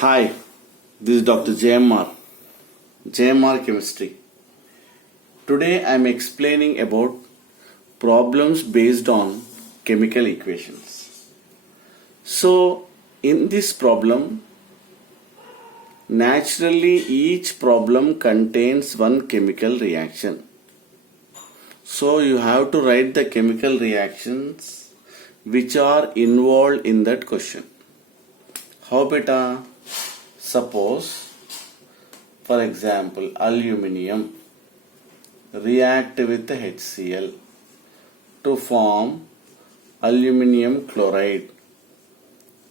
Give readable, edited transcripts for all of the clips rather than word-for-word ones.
Hi, this is Dr. JMR Chemistry. Today I am explaining about problems based on chemical equations. So, in this problem, naturally each problem contains one chemical reaction. So, you have to write the chemical reactions which are involved in that question. How beta? Suppose, for example, aluminium react with HCl to form aluminium chloride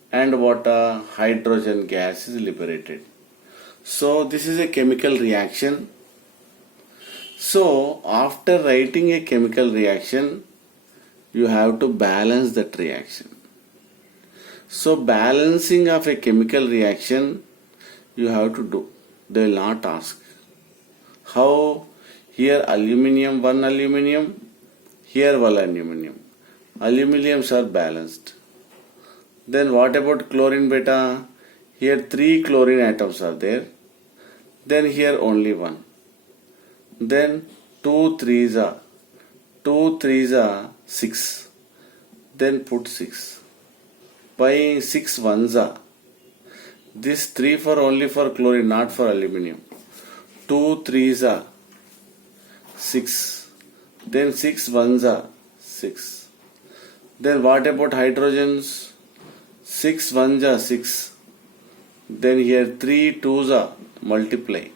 and water hydrogen gas is liberated. So this is a chemical reaction. So after writing a chemical reaction, you have to balance that reaction. So balancing of a chemical reaction you have to do. They will not ask. How? Here aluminium, one aluminium, here one aluminium. Aluminiums are balanced. Then what about chlorine beta? Here 3 chlorine atoms are there. Then here only 1. Then 2 3s are 6. Then put 6. By 6 1s are. This 3 for only for chlorine, not for aluminium. 2 3s are 6. Then 6 1s are 6. Then what about hydrogens? 6 1s are 6. Then here 3 2s are multiply,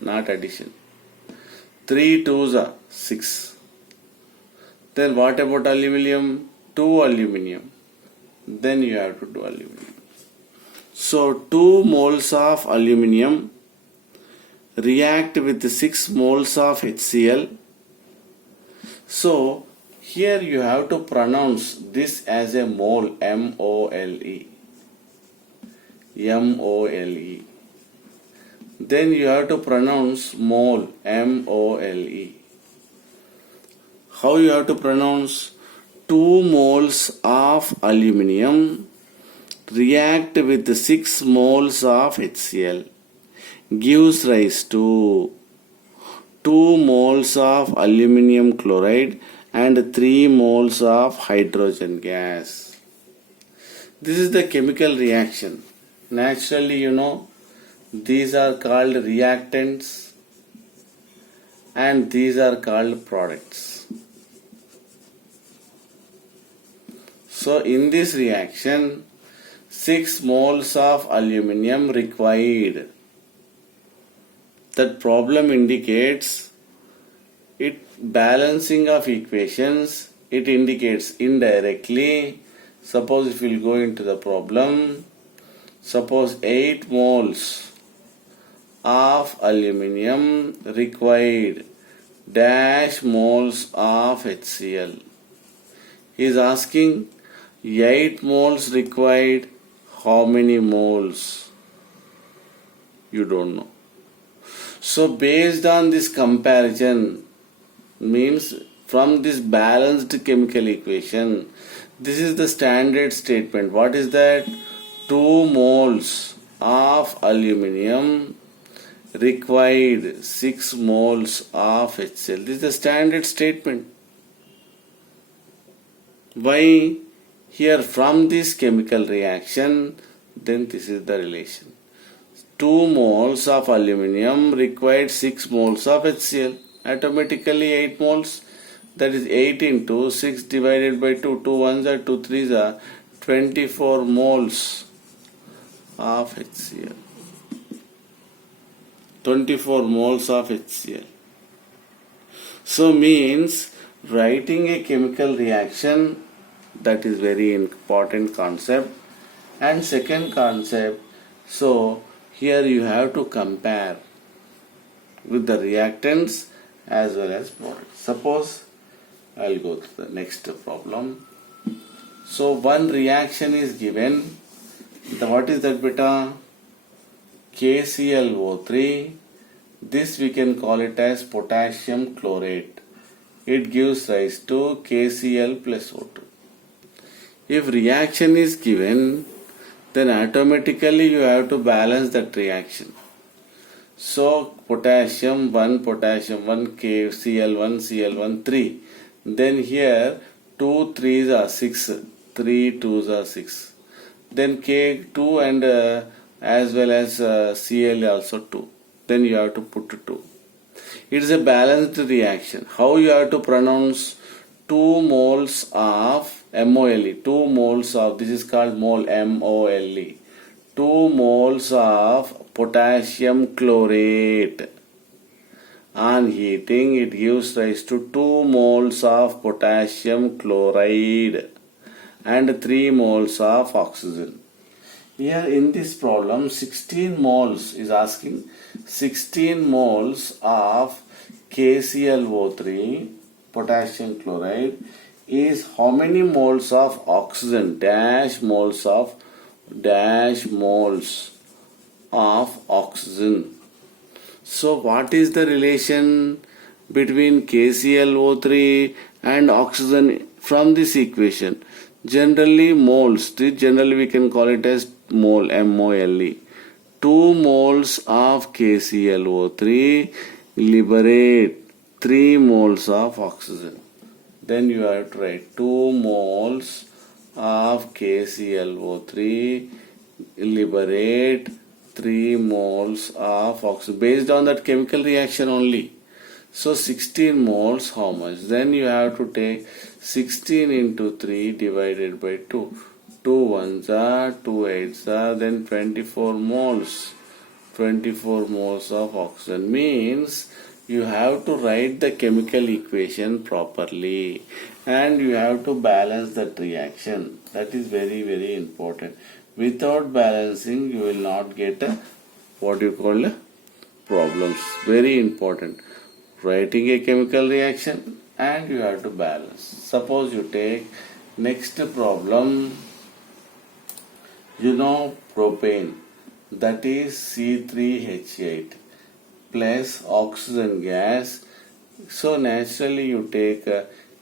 not addition. 3 2s are 6. Then what about aluminium? 2 aluminium. Then you have to do aluminium. So 2 moles of aluminium react with 6 moles of HCl. So here you have to pronounce this as a mole, M-O-L-E. M-O-L-E. Then you have to pronounce mole, M-O-L-E. How you have to pronounce? 2 moles of aluminium react with 6 moles of HCl gives rise to 2 moles of aluminium chloride and 3 moles of hydrogen gas. This is the chemical reaction. Naturally, these are called reactants and these are called products. So in this reaction, 6 moles of aluminium required. That problem indicates it balancing of equations. It indicates indirectly. Suppose if we will go into the problem, suppose 8 moles of aluminium required dash moles of HCl. He is asking 8 moles required. How many moles? You don't know. So based on this comparison, means from this balanced chemical equation, this is the standard statement. What is that? 2 moles of aluminium required 6 moles of HCl. This is the standard statement. Why? Here from this chemical reaction, then this is the relation. 2 moles of aluminium required 6 moles of HCl. Automatically 8 moles, that is 8 into 6 divided by 2. 2 1s are 2 3s are 24 moles of HCl. 24 moles of HCl. So means writing a chemical reaction, that is very important concept. And second concept, so here you have to compare with the reactants as well as products. Suppose I will go to the next problem. So one reaction is given. What is that beta? KClO3. This we can call it as potassium chlorate. It gives rise to KCl plus O2. If reaction is given, then automatically you have to balance that reaction. So potassium 1, K, Cl1, 3. Then here 2 3s are 6, 3 2s are 6. Then K2 and as well as Cl also 2. Then you have to put 2. It is a balanced reaction. How you have to pronounce 2 moles of MOLE? 2 moles of, this is called mole, MOLE. 2 moles of potassium chlorate. On heating, it gives rise to 2 moles of potassium chloride and 3 moles of oxygen. Here in this problem, 16 moles is asking. 16 moles of KClO3, potassium chloride, is how many moles of oxygen? Dash moles of oxygen. So what is the relation between KClO3 and oxygen from this equation? Generally moles, generally we can call it as mole, MOLE. 2 moles of KClO3 liberate 3 moles of oxygen. Then you have to write 2 moles of KClO3 liberate 3 moles of oxygen based on that chemical reaction only. So 16 moles, how much? Then you have to take 16 into 3 divided by 2. 2 ones are, 2 eights are, then 24 moles. 24 moles of oxygen means you have to write the chemical equation properly and you have to balance that reaction. That is very, very important. Without balancing, you will not get what you call problems. Very important. Writing a chemical reaction and you have to balance. Suppose you take next problem. You know propane, that is C3H8 plus oxygen gas. So naturally you take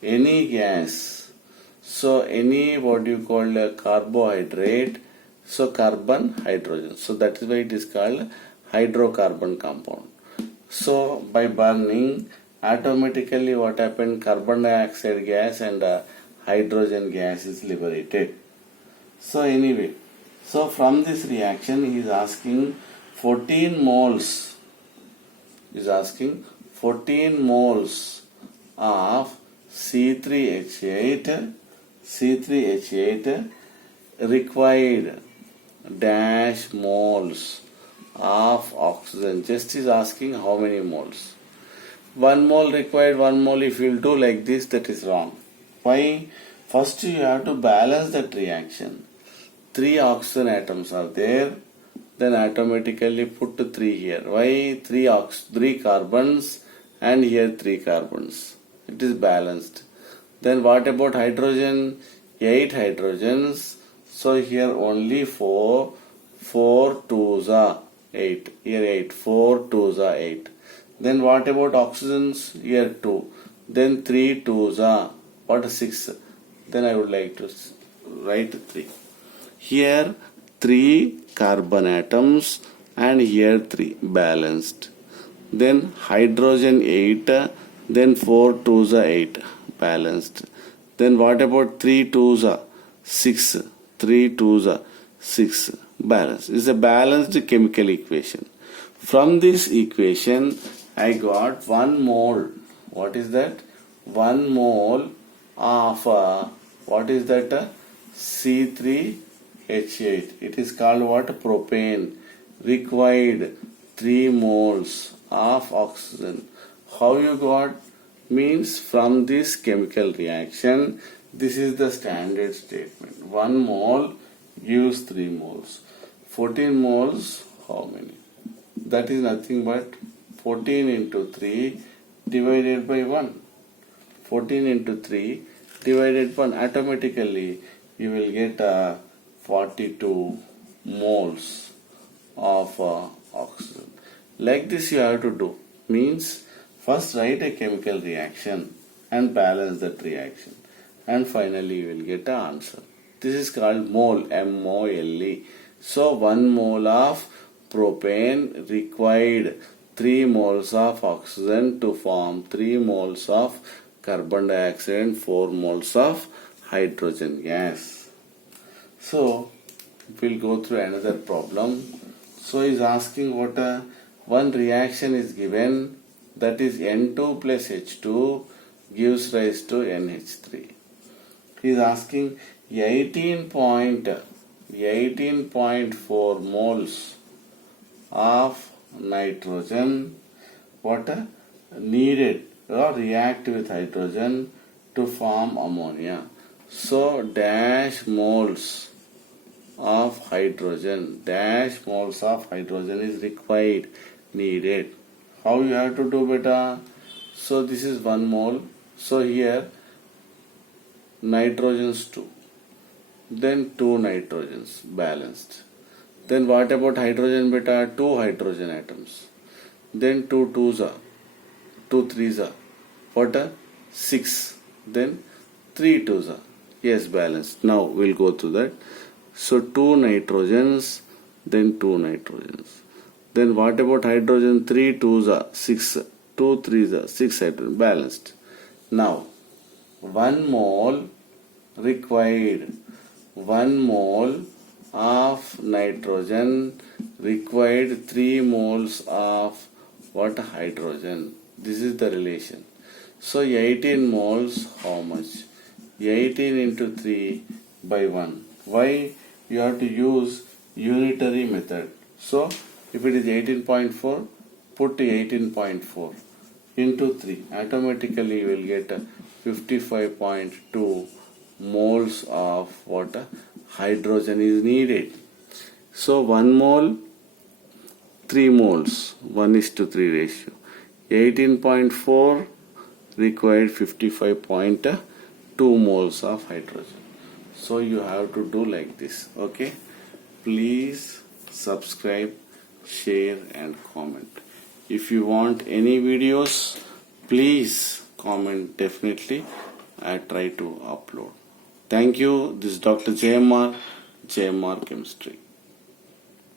any gas. So any what you call a carbohydrate. So carbon, hydrogen. So that is why it is called hydrocarbon compound. So by burning, automatically what happened? Carbon dioxide gas and hydrogen gas is liberated. So anyway, so from this reaction he is asking 14 moles. He is asking 14 moles of C3H8 required dash moles of oxygen. Just is asking how many moles. 1 mole required, 1 mole. If you will do like this, that is wrong. Why? First you have to balance that reaction. 3 oxygen atoms are there, then automatically put 3 here. Why? 3 carbons and here 3 carbons. It is balanced. Then what about hydrogen? 8 hydrogens. So here only 4. 4 2s are 8. Here 8. 4 2s are 8. Then what about oxygens? Here 2. Then 3 2s are what? 6. Then I would like to write 3. Here 3 carbon atoms and here 3 balanced. Then hydrogen 8, then 4 2s are 8 balanced. Then what about 3 2s are 6, 3 2s are 6 balanced. It's a balanced chemical equation. From this equation I got 1 mole. What is that? 1 mole of what is that? C3H8. It is called what? Propane. Required 3 moles of oxygen. How you got? Means from this chemical reaction, this is the standard statement. 1 mole gives 3 moles. 14 moles, how many? That is nothing but 14 into 3 divided by 1. 14 into 3 divided by 1. Automatically you will get 42 moles of oxygen. Like this you have to do. Means first write a chemical reaction and balance that reaction. And finally you will get an answer. This is called mole, M-O-L-E. So 1 mole of propane required 3 moles of oxygen to form 3 moles of carbon dioxide and 4 moles of hydrogen gas. So we'll go through another problem. So he's asking what one reaction is given, that is N2 plus H2 gives rise to NH3. He is asking 18.4 moles of nitrogen needed or react with hydrogen to form ammonia. So dash moles of hydrogen is required, needed. How you have to do, beta? So this is 1 mole. So here nitrogens 2, then 2 nitrogens balanced. Then what about hydrogen, beta? 2 hydrogen atoms. Then 2 twos are, 2 threes are, 6. Then 3 twos are, yes, balanced. Now we'll go through that. So 2 nitrogens, then 2 nitrogens. Then what about hydrogen? 3 twos are 6, 2 threes are 6 hydrogen, balanced. Now 1 mole required, 1 mole of nitrogen required 3 moles of hydrogen. This is the relation. So 18 moles, how much? 18 into 3 by 1. Why? You have to use unitary method. So if it is 18.4, put 18.4 into 3. Automatically you will get 55.2 moles of hydrogen is needed. So 1 mole, 3 moles, 1:3 ratio. 18.4 required 55.2 moles of hydrogen. So you have to do like this. Okay, please subscribe, share and comment. If you want any videos, please comment. Definitely I try to upload. Thank you. This is Dr. JMR Chemistry.